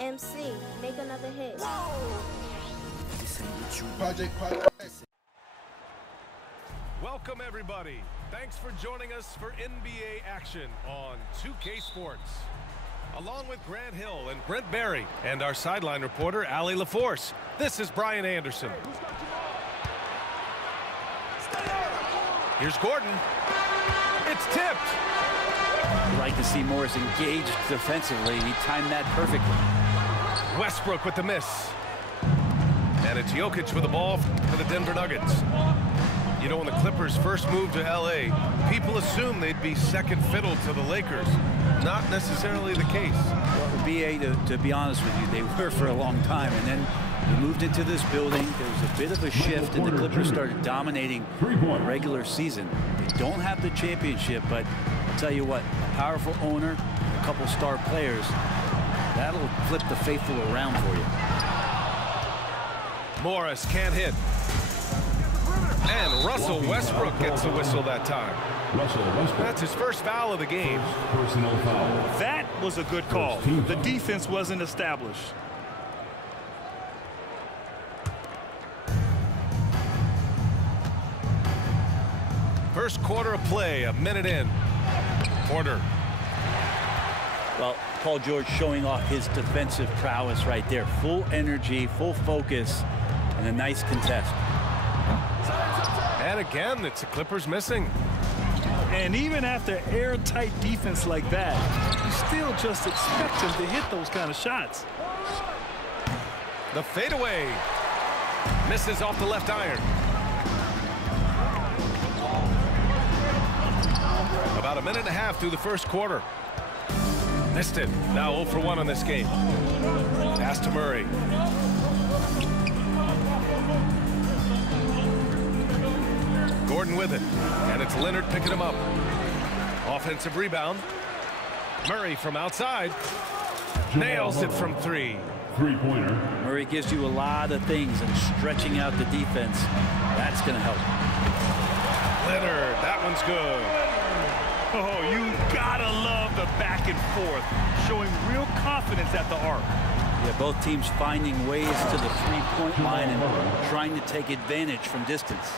MC, make another hit. Project. Welcome, everybody. Thanks for joining us for NBA action on 2K Sports. Along with Grant Hill and Brent Barry and our sideline reporter, Allie LaForce, this is Brian Anderson. Here's Gordon. It's tipped. I'd like to see Morris engaged defensively. He timed that perfectly. Westbrook with the miss. And it's Jokic with the ball for the Denver Nuggets. You know, when the Clippers first moved to L.A., people assumed they'd be second fiddle to the Lakers. Not necessarily the case. Well, BA, to be honest with you, they were for a long time. And then we moved into this building. There was a bit of a shift, and the Clippers started dominating the regular season. They don't have the championship, but I'll tell you what, a powerful owner, a couple star players, that'll flip the faithful around for you. Morris can't hit. And Russell Westbrook gets a whistle that time. That's his first foul of the game. That was a good call. The defense wasn't established. First quarter of play, a minute in. Porter. Well, Paul George showing off his defensive prowess right there. Full energy, full focus, and a nice contest. And again, it's the Clippers missing. And even after airtight defense like that, you still just expect him to hit those kind of shots. The fadeaway. Misses off the left iron. About a minute and a half through the first quarter. Missed it. Now 0 for 1 on this game. Pass to Murray. Gordon with it. And it's Leonard picking him up. Offensive rebound. Murray from outside. Nails it from 3. Three-pointer. Murray gives you a lot of things, and stretching out the defense, that's going to help. Leonard, that one's good. Oh, you gotta love the back and forth, showing real confidence at the arc. Yeah, both teams finding ways to the three-point line and trying to take advantage from distance.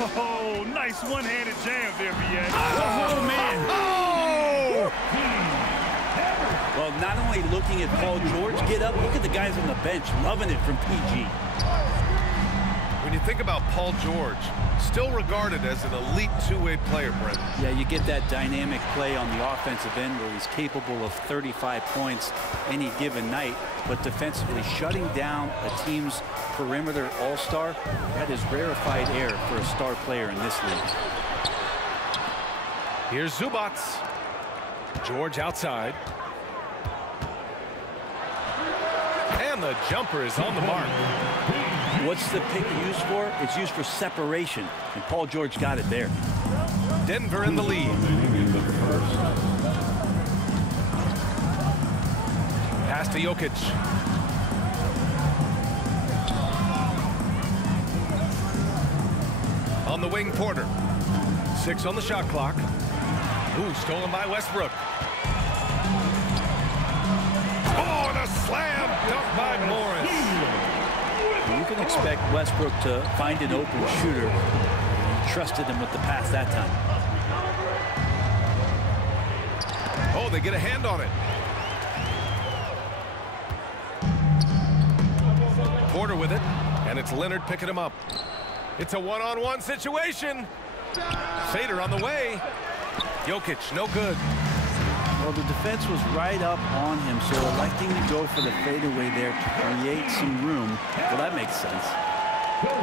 Oh, nice one-handed jam there, B.A. Oh, man. Oh! Well, not only looking at Paul George get up, look at the guys on the bench loving it from PG. When you think about Paul George, still regarded as an elite two-way player, Brent. Yeah, you get that dynamic play on the offensive end where he's capable of 35 points any given night, but defensively shutting down a team's perimeter all-star, that is rarefied air for a star player in this league. Here's Zubac. George outside. And the jumper is on the mark. What's the pick used for? It's used for separation, and Paul George got it there. Denver in the lead. Pass to Jokic. On the wing, Porter. 6 on the shot clock. Ooh, stolen by Westbrook. Oh, and a slam dunk by Morris. You can expect Westbrook to find an open shooter. He trusted him with the pass that time. Oh, they get a hand on it. Porter with it, and it's Leonard picking him up. It's a one-on-one situation. Fader on the way. Jokic, no good. Well, the defense was right up on him, so electing to go for the fadeaway there to create some room. Well, that makes sense.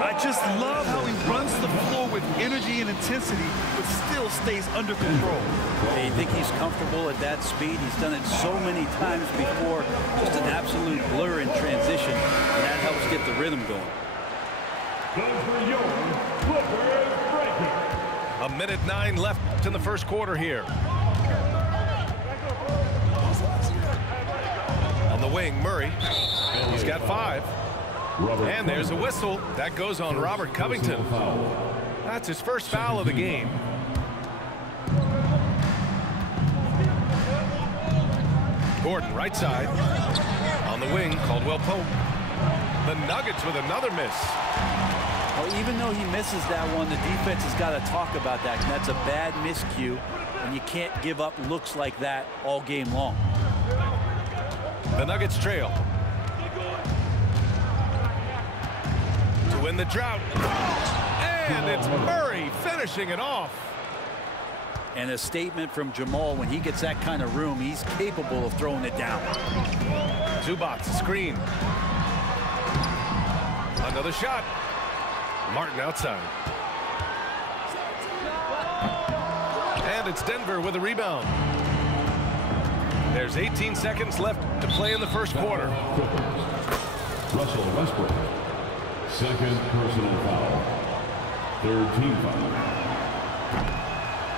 I just love how he runs the floor with energy and intensity, but still stays under control. You think he's comfortable at that speed? He's done it so many times before. Just an absolute blur in transition, and that helps get the rhythm going. A minute 9 left in the first quarter here. On the wing, Murray. He's got 5. And there's a whistle. That goes on Robert Covington. That's his first foul of the game. Gordon, right side. On the wing, Caldwell Pope. The Nuggets with another miss. Well, even though he misses that one, the defense has got to talk about that. And that's a bad miscue, and you can't give up looks like that all game long. The Nuggets trail. To win the drought. And it's Murray finishing it off. And a statement from Jamal, when he gets that kind of room, he's capable of throwing it down. Zubac, screen. Another shot. Martin outside. And it's Denver with a rebound. There's 18 seconds left to play in the first quarter. Russell Westbrook. Second personal foul. Third team foul.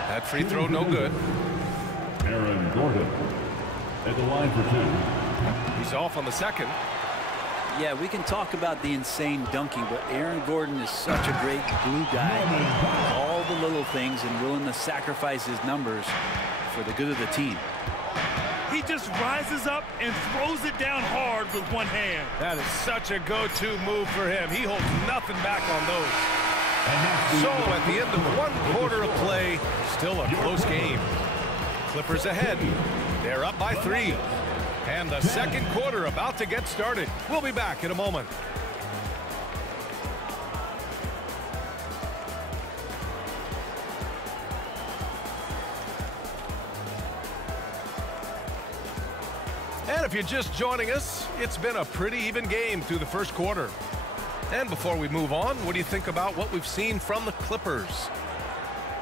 That free throw no good. Aaron Gordon at the line for 2. He's off on the second. Yeah, we can talk about the insane dunking, but Aaron Gordon is such a great glue guy. All the little things and willing to sacrifice his numbers for the good of the team. He just rises up and throws it down hard with one hand. That is such a go-to move for him. He holds nothing back on those. So at the end of 1 quarter of play, still a close game. Clippers ahead. They're up by 3. And the second quarter about to get started. We'll be back in a moment. And if you're just joining us, it's been a pretty even game through the first quarter. And before we move on, what do you think about what we've seen from the Clippers?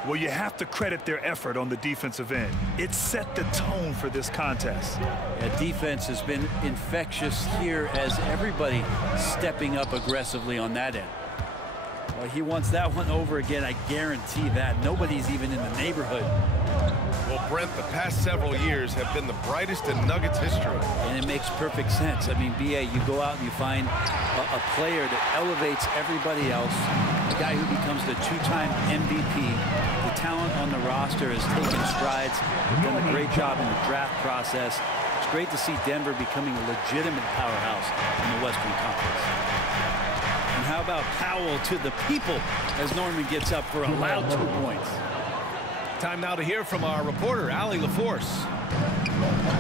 Well, you have to credit their effort on the defensive end. It set the tone for this contest. Yeah, defense has been infectious here as everybody stepping up aggressively on that end. Well, he wants that one over again, I guarantee that. Nobody's even in the neighborhood. Well, Brent, the past several years have been the brightest in Nuggets history. And it makes perfect sense. I mean, B.A., you go out and you find a player that elevates everybody else, a guy who becomes the 2-time MVP. The talent on the roster has taken strides. They've done a great job in the draft process. It's great to see Denver becoming a legitimate powerhouse in the Western Conference. And how about Powell to the people as Norman gets up for a loud 2 points. Time now to hear from our reporter, Allie LaForce.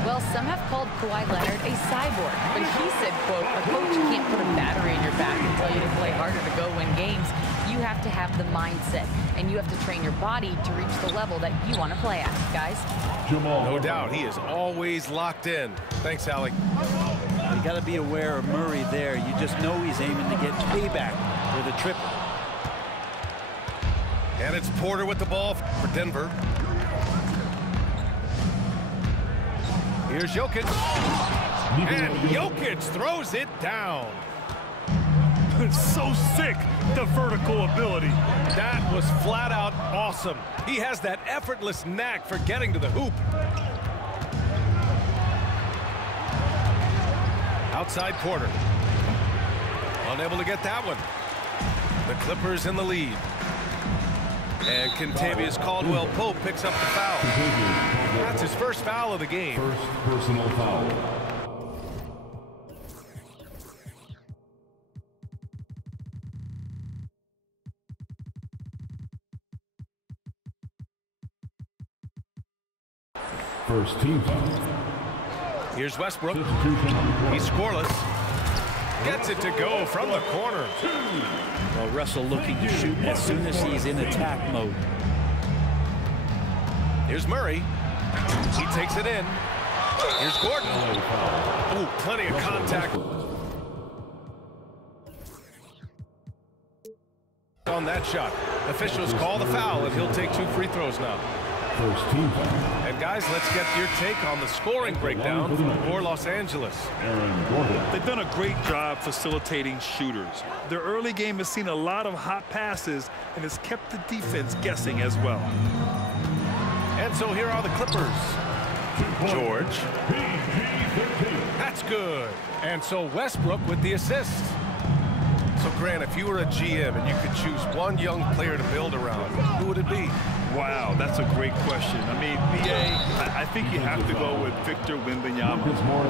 Well, some have called Kawhi Leonard a cyborg, but he said, quote, a coach can't put a battery in your back and tell you to play harder to go win games. You have to have the mindset, and you have to train your body to reach the level that you want to play at, guys. No doubt, he is always locked in. Thanks, Allie. You got to be aware of Murray there. You just know he's aiming to get payback with a triple. And it's Porter with the ball for Denver. Here's Jokic. And Jokic throws it down. It's so sick, the vertical ability. That was flat out awesome. He has that effortless knack for getting to the hoop. Outside Porter. Unable to get that one. The Clippers in the lead. And Kentavious Caldwell-Pope picks up the foul. That's his first foul of the game. First personal foul. First team foul. Here's Westbrook. He's scoreless. Gets it to go from the corner. Well, Russell looking to shoot as soon as he's in attack mode. Here's Murray. He takes it in. Here's Gordon. Ooh, plenty of contact on that shot. Officials call the foul, and he'll take 2 free throws now. First team foul. And And guys, let's get your take on the scoring breakdown for Los Angeles. Aaron Gordon. They've done a great job facilitating shooters. Their early game has seen a lot of hot passes and has kept the defense guessing as well. And so here are the Clippers. George. That's good. And so Westbrook with the assist. So Grant, if you were a GM and you could choose one young player to build around, who would it be? Wow, that's a great question. I mean, I think you have to go with Victor Wembanyama.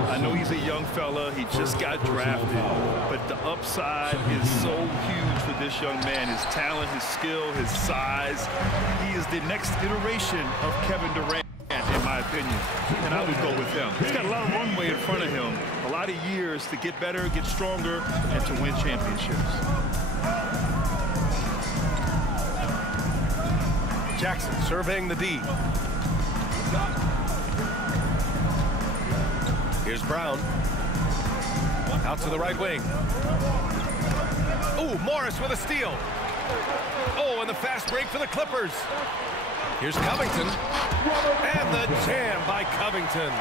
I know he's a young fella. He just got drafted. But the upside is so huge for this young man. His talent, his skill, his size. He is the next iteration of Kevin Durant, in my opinion. And I would go with him. He's got a lot of runway in front of him. A lot of years to get better, get stronger, and to win championships. Jackson surveying the D. Here's Brown. Out to the right wing. Oh, Morris with a steal. Oh, and the fast break for the Clippers. Here's Covington. And the jam by Covington.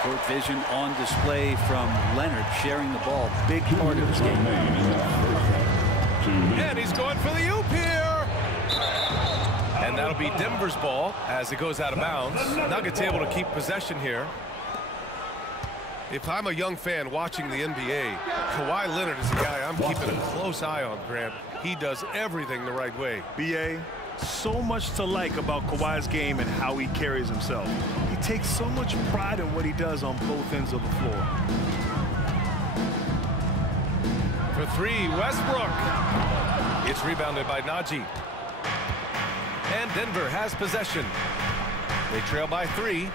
Court vision on display from Leonard, sharing the ball. Big part of this game. And he's going for the oop here. And that'll be Denver's ball as it goes out of bounds. Nuggets able to keep possession here. If I'm a young fan watching the NBA, Kawhi Leonard is a guy I'm keeping a close eye on, Grant. He does everything the right way. B.A., so much to like about Kawhi's game and how he carries himself. He takes so much pride in what he does on both ends of the floor. For three, Westbrook. It's rebounded by Najee. And Denver has possession. They trail by 3.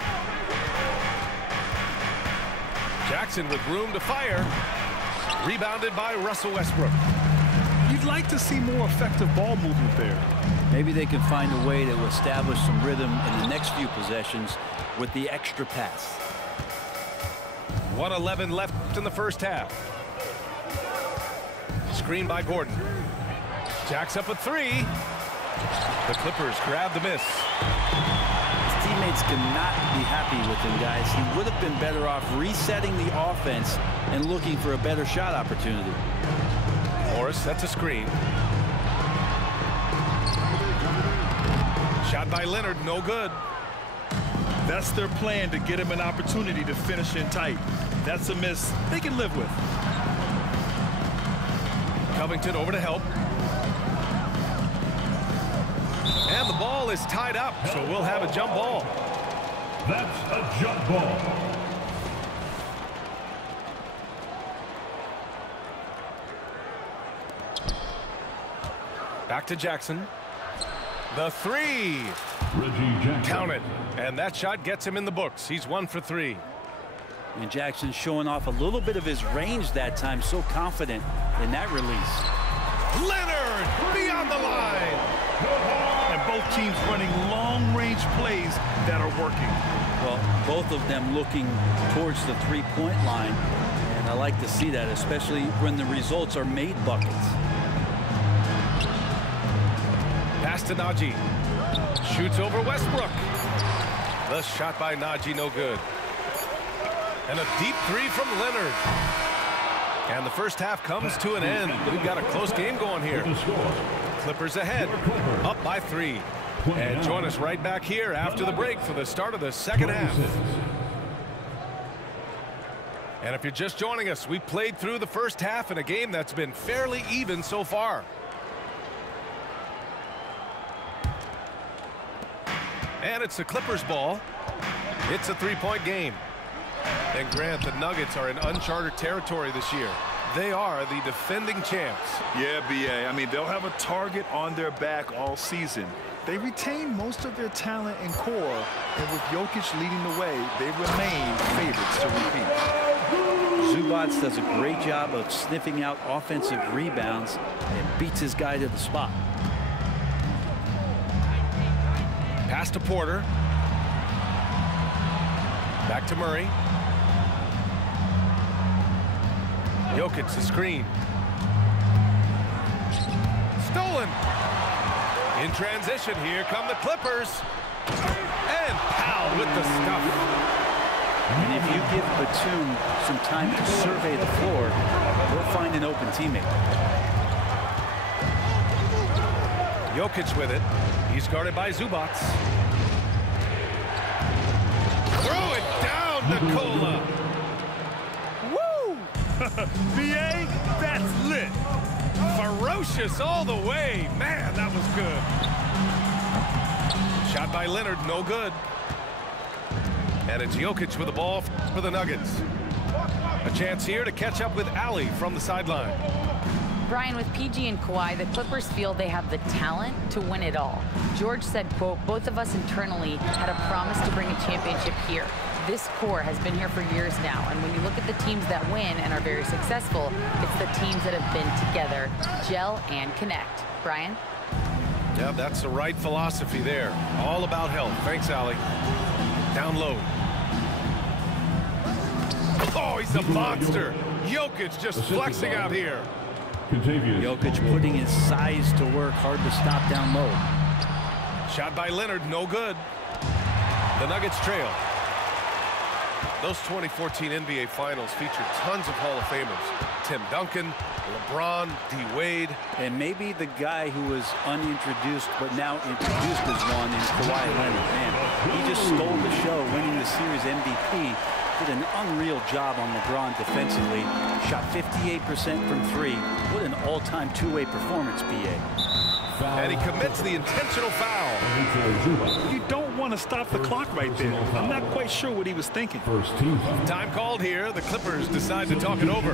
Jackson with room to fire. Rebounded by Russell Westbrook. You'd like to see more effective ball movement there. Maybe they can find a way to establish some rhythm in the next few possessions with the extra pass. 1:11 left in the first half. Screen by Gordon. Jacks up a 3. The Clippers grab the miss. His teammates cannot be happy with him, guys. He would have been better off resetting the offense and looking for a better shot opportunity. Morris sets a screen. Shot by Leonard, no good. That's their plan, to get him an opportunity to finish in tight. That's a miss they can live with. Covington over to help. And the ball is tied up, so we'll have a jump ball. That's a jump ball. Back to Jackson. The 3. Reggie Jackson. Count it. And that shot gets him in the books. He's 1 for 3. And Jackson showing off a little bit of his range that time. So confident in that release. Leonard beyond the line. And both teams running long-range plays that are working. Well, both of them looking towards the three-point line. And I like to see that, especially when the results are made buckets. Pass to Najee. Shoots over Westbrook. The shot by Najee, no good. And a deep 3 from Leonard. And the first half comes to an end. We've got a close game going here. Clippers ahead, up by 3. And join us right back here after the break for the start of the second half. And if you're just joining us, we played through the first half in a game that's been fairly even so far. And it's the Clippers ball. It's a 3-point game. And Grant, the Nuggets are in uncharted territory this year. They are the defending champs. Yeah, B.A. I mean, they'll have a target on their back all season. They retain most of their talent and core, and with Jokic leading the way, they remain favorites to repeat. Zubac does a great job of sniffing out offensive rebounds and beats his guy to the spot. Pass to Porter. Back to Murray. Jokic, the screen. Stolen. In transition, here come the Clippers. And Powell with the stuff. And if you give Batum some time to survey the floor, he'll find an open teammate. Jokic with it. He's guarded by Zubac. Throw it down, Nikola. Woo! BA, that's lit. Ferocious all the way. Man, that was good. Shot by Leonard, no good. And it's Jokic with the ball for the Nuggets. A chance here to catch up with Ali from the sideline. Brian, with PG and Kawhi, the Clippers feel they have the talent to win it all. George said, quote, both of us internally had a promise to bring a championship here. This core has been here for years now, and when you look at the teams that win and are very successful, it's the teams that have been together, gel and connect. Brian? Yeah, that's the right philosophy there. All about health. Thanks, Ali. Down low. Oh, he's a monster. Jokic just flexing out here. Jokic putting his size to work, hard to stop down low. Shot by Leonard, no good. The Nuggets trail. Those 2014 NBA Finals featured tons of Hall of Famers. Tim Duncan, LeBron, D. Wade. And maybe the guy who was unintroduced but now introduced as one in Kawhi Leonard. Man, he just stole the show, winning the series MVP. Did an unreal job on LeBron defensively. Shot 58% from three. What an all-time two-way performance, BA. And he commits the intentional foul. You don't want to stop the clock right there. I'm not quite sure what he was thinking. Time called here. The Clippers decide to talk it over.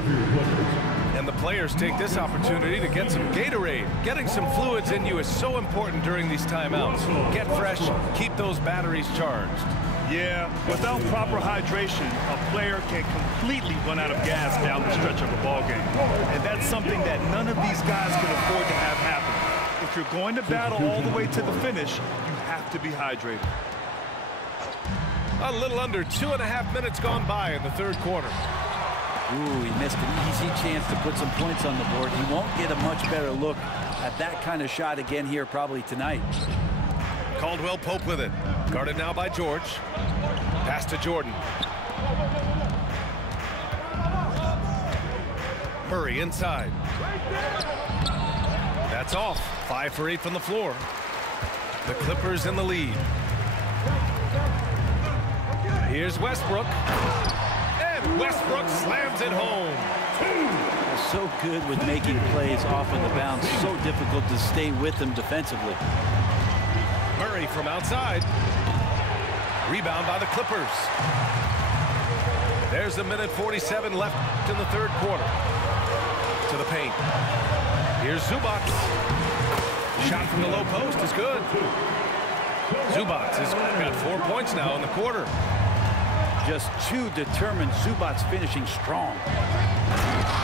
And the players take this opportunity to get some Gatorade. Getting some fluids in you is so important during these timeouts. Get fresh, keep those batteries charged. Yeah, without proper hydration, a player can completely run out of gas down the stretch of a ball game. And that's something that none of these guys can afford to have happen. If you're going to battle all the way to the finish, you have to be hydrated. A little under 2.5 minutes gone by in the third quarter. Ooh, he missed an easy chance to put some points on the board. He won't get a much better look at that kind of shot again here probably tonight. Caldwell Pope with it. Guarded now by George. Pass to Jordan. Murray inside. That's off. 5 for 8 from the floor. The Clippers in the lead. Here's Westbrook. And Westbrook slams it home. They're so good with making plays off of the bounce. So difficult to stay with them defensively. Murray from outside. Rebound by the Clippers. There's a minute 47 left in the third quarter. To the paint. Here's Zubac. Shot from the low post is good. Zubac has got 4 points now in the quarter. Just too determined. Zubac's finishing strong.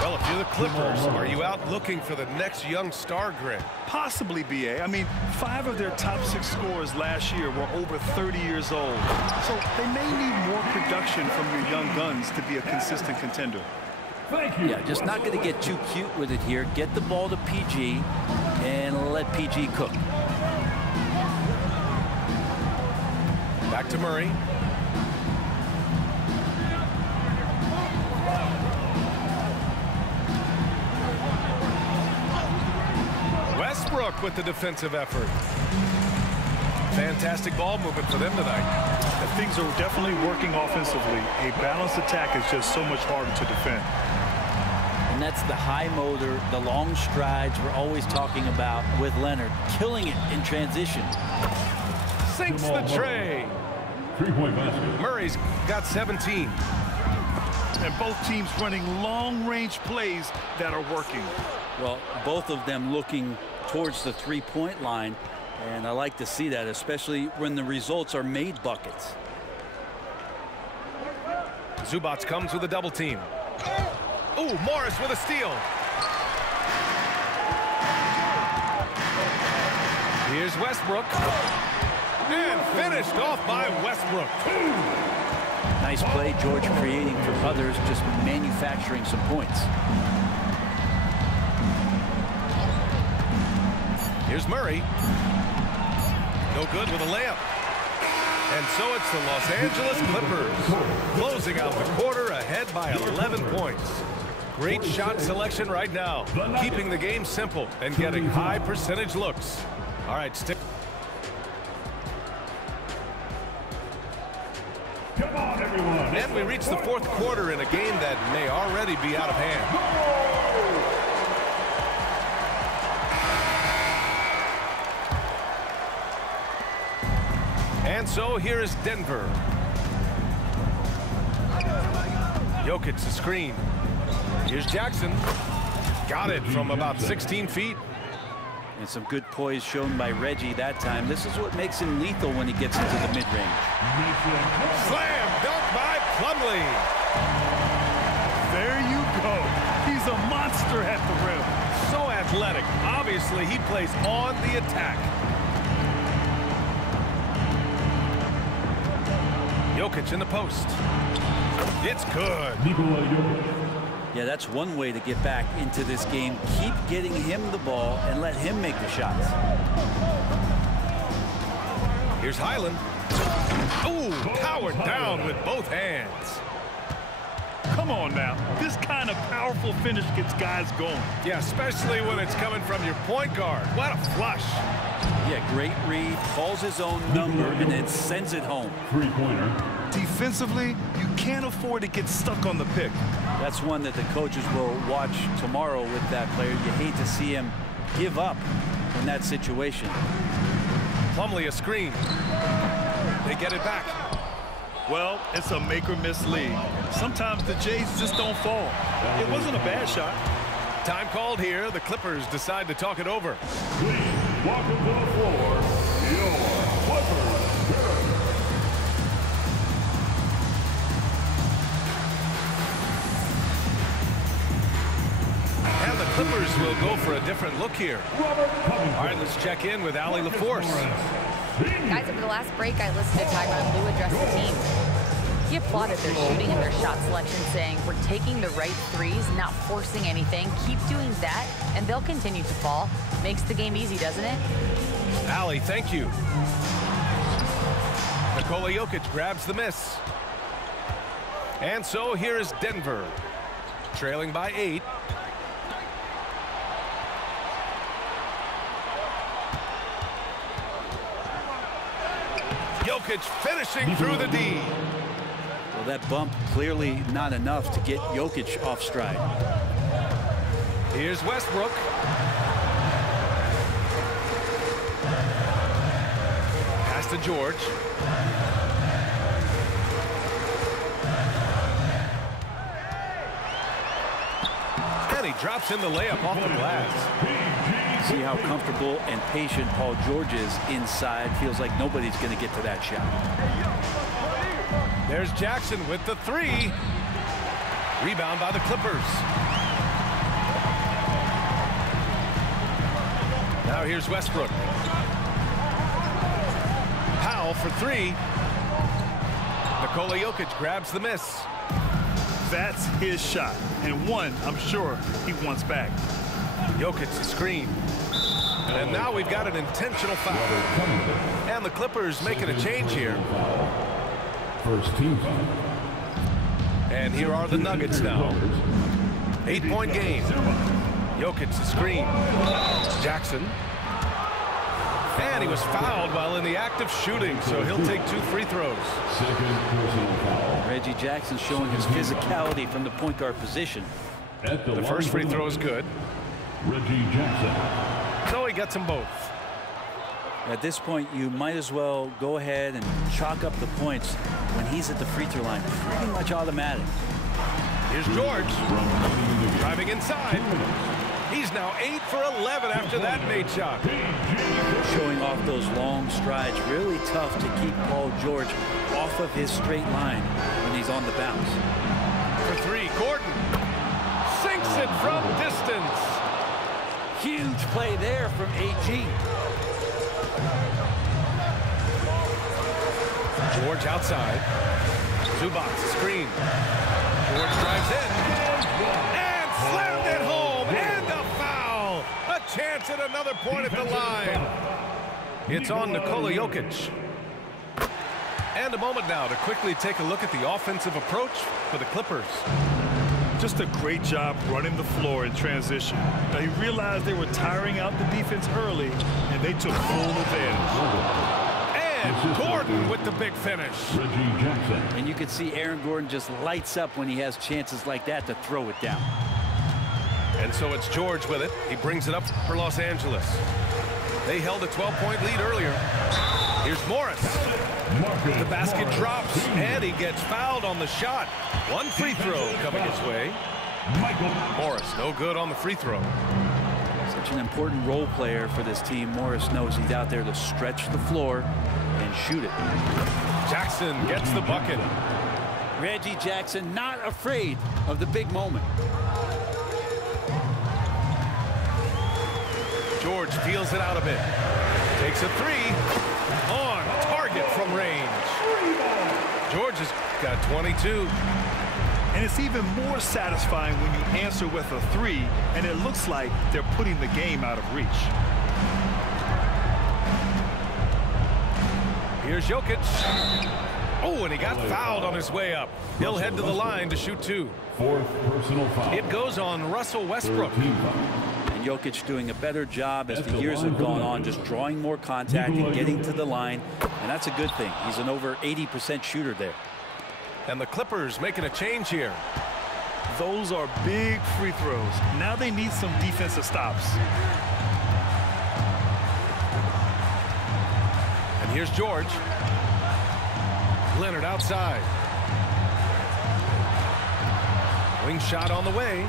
Well, if you're the Clippers, are you out looking for the next young star grid? Possibly, BA. I mean, 5 of their top 6 scorers last year were over 30 years old. So they may need more production from your young guns to be a consistent contender. Yeah, just not going to get too cute with it here. Get the ball to PG and let PG cook. Back to Murray. Westbrook with the defensive effort. Fantastic ball movement for them tonight. And things are definitely working offensively. A balanced attack is just so much harder to defend. And that's the high motor, the long strides we're always talking about with Leonard. Killing it in transition. Sinks the tray. 3-point basket. Murray's got 17. And both teams running long-range plays that are working. Well, both of them looking towards the three-point line. And I like to see that, especially when the results are made buckets. Zubac comes with a double team. Ooh, Morris with a steal. Here's Westbrook. And finished off by Westbrook. Nice play, George, creating for others, just manufacturing some points. Here's Murray. No good with a layup. And so it's the Los Angeles Clippers closing out the quarter ahead by 11 points. Great shot selection right now, keeping the game simple and getting high percentage looks. All right, stick. Come on, everyone. And we reach the fourth quarter in a game that may already be out of hand. And so here is Denver. Jokic the screen. Here's Jackson. Got it from about 16 feet. And some good poise shown by Reggie that time. This is what makes him lethal when he gets into the mid-range. Slam dunk by Plumlee. There you go. He's a monster at the rim. So athletic. Obviously, he plays on the attack. Jokic in the post. It's good. Nikola Jokic. Yeah, that's one way to get back into this game. Keep getting him the ball and let him make the shots. Here's Highland. Ooh, powered down with both hands. Come on now. This kind of powerful finish gets guys going. Yeah, especially when it's coming from your point guard. What a flush. Yeah, great read, calls his own number, and then sends it home. Three-pointer. Defensively, you can't afford to get stuck on the pick. That's one that the coaches will watch tomorrow with that player. You hate to see him give up in that situation. Plumlee a screen. They get it back. Well, it's a make-or-miss league. Sometimes the Jays just don't fall. It wasn't a bad shot. Time called here. The Clippers decide to talk it over. Please welcome to the floor, your Clippers. And the Clippers will go for a different look here. All right, let's check in with Allie LaForce. Guys, over the last break, I listened to Tyronn Lue address the team. He applauded their shooting and their shot selection, saying, we're taking the right threes, not forcing anything. Keep doing that, and they'll continue to fall. Makes the game easy, doesn't it? Allie, thank you. Nikola Jokic grabs the miss. And so here is Denver, trailing by 8. Jokic finishing through the D. Well, that bump clearly not enough to get Jokic off stride. Here's Westbrook. Pass to George. And he drops in the layup off the glass. See how comfortable and patient Paul George is inside. Feels like nobody's going to get to that shot. There's Jackson with the 3. Rebound by the Clippers. Now here's Westbrook. Powell for 3. Nikola Jokic grabs the miss. That's his shot, and one I'm sure he wants back. Jokic the screen. And now we've got an intentional foul. And the Clippers making a change here. First team foul. And here are the Nuggets now. 8-point game. Jokic the screen. Jackson. And he was fouled while in the act of shooting, so he'll take 2 free throws. Second personal foul. Reggie Jackson showing his physicality from the point guard position. At The first free throw is good. Reggie Jackson. So he gets them both. At this point, you might as well go ahead and chalk up the points when he's at the free throw line. Pretty much automatic. Here's George. Driving inside. He's now 8 for 11 after that made shot. Showing off those long strides. Really tough to keep Paul George off of his straight line when he's on the bounce. For 3, Gordon sinks it from distance. Huge play there from AG. George outside. Zubac screen. George drives in. And slammed it home. And a foul. A chance at another point at the line. It's on Nikola Jokic. And a moment now to quickly take a look at the offensive approach for the Clippers. Just a great job running the floor in transition. Now, he realized they were tiring out the defense early, and they took full advantage. And Gordon with the big finish. Reggie Jackson. And you can see Aaron Gordon just lights up when he has chances like that to throw it down. And so it's George with it. He brings it up for Los Angeles. They held a 12-point lead earlier. Here's Morris. The basket drops, and he gets fouled on the shot. One free throw coming his way. Morris, no good on the free throw. Such an important role player for this team. Morris knows he's out there to stretch the floor and shoot it. Jackson gets the bucket. Reggie Jackson not afraid of the big moment. George feels it out a bit. Takes a three. On target from range. George has got 22. And it's even more satisfying when you answer with a three, and it looks like they're putting the game out of reach. Here's Jokic. Oh, and he got fouled on his way up. He'll head to the line to shoot two. Fourth personal foul. It goes on Russell Westbrook. And Jokic doing a better job as the years have gone on, just drawing more contact and getting to the line. And that's a good thing. He's an over 80% shooter there. And the Clippers making a change here. Those are big free throws. Now they need some defensive stops. And here's George. Leonard outside. Wing shot on the way.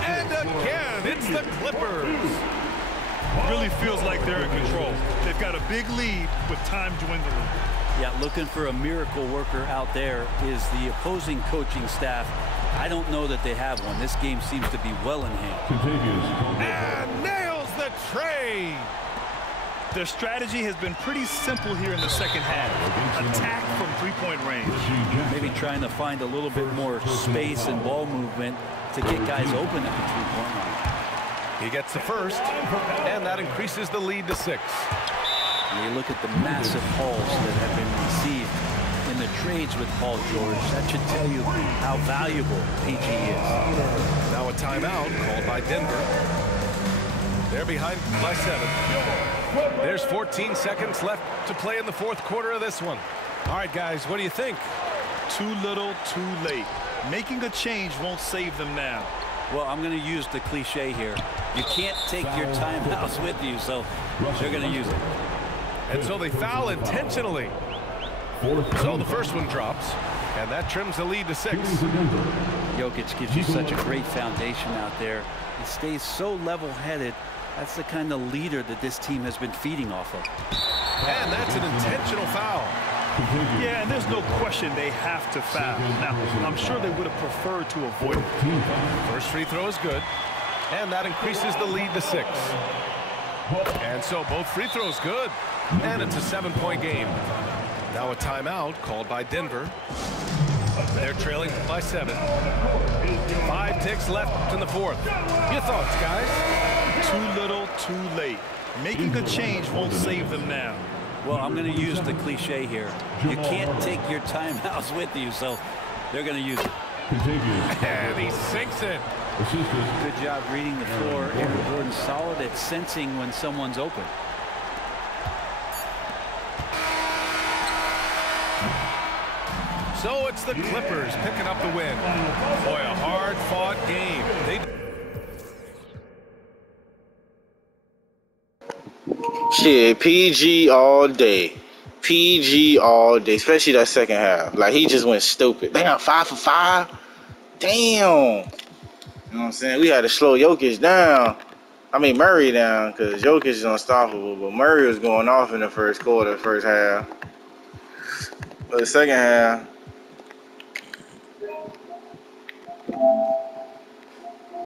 And again, it's the Clippers. Really feels like they're in control. They've got a big lead with time dwindling. Yeah, looking for a miracle worker out there is the opposing coaching staff. I don't know that they have one. This game seems to be well in hand. And nails the tray. Their strategy has been pretty simple here in the second half. Attack from three-point range. Maybe trying to find a little bit more space and ball movement to get guys open at the three-point line. He gets the first, and that increases the lead to 6. And you look at the massive hauls that have been received in the trades with Paul George. That should tell you how valuable PG is. Now a timeout called by Denver. They're behind by 7. There's 14 seconds left to play in the fourth quarter of this one. All right, guys, what do you think? Too little, too late. Making a change won't save them now. Well, I'm going to use the cliche here. You can't take your timeouts with you, so they're going to use it. And so they foul intentionally. So the first one drops, and that trims the lead to 6. Jokic gives you such a great foundation out there. He stays so level-headed. That's the kind of leader that this team has been feeding off of. And that's an intentional foul. Yeah, and there's no question they have to foul. Now, I'm sure they would have preferred to avoid it. First free throw is good, and that increases the lead to 6. And so both free throws good, and it's a 7-point game. Now a timeout called by Denver. They're trailing by 7. 5 ticks left in the fourth. Your thoughts, guys? Too little, too late. Making a change won't save them now. Well, I'm going to use the cliche here. You can't take your timeouts with you, so they're going to use it. And he sinks it. Good job reading the floor. Aaron Gordon solid at sensing when someone's open. So it's the Clippers picking up the win. Boy, a hard-fought game. Shit, PG all day. PG all day, especially that second half. Like, he just went stupid. Damn, 5 for 5? Damn. You know what I'm saying? We had to slow Jokic down. I mean, Murray down, because Jokic is unstoppable. But Murray was going off in the first quarter, first half. But the second half,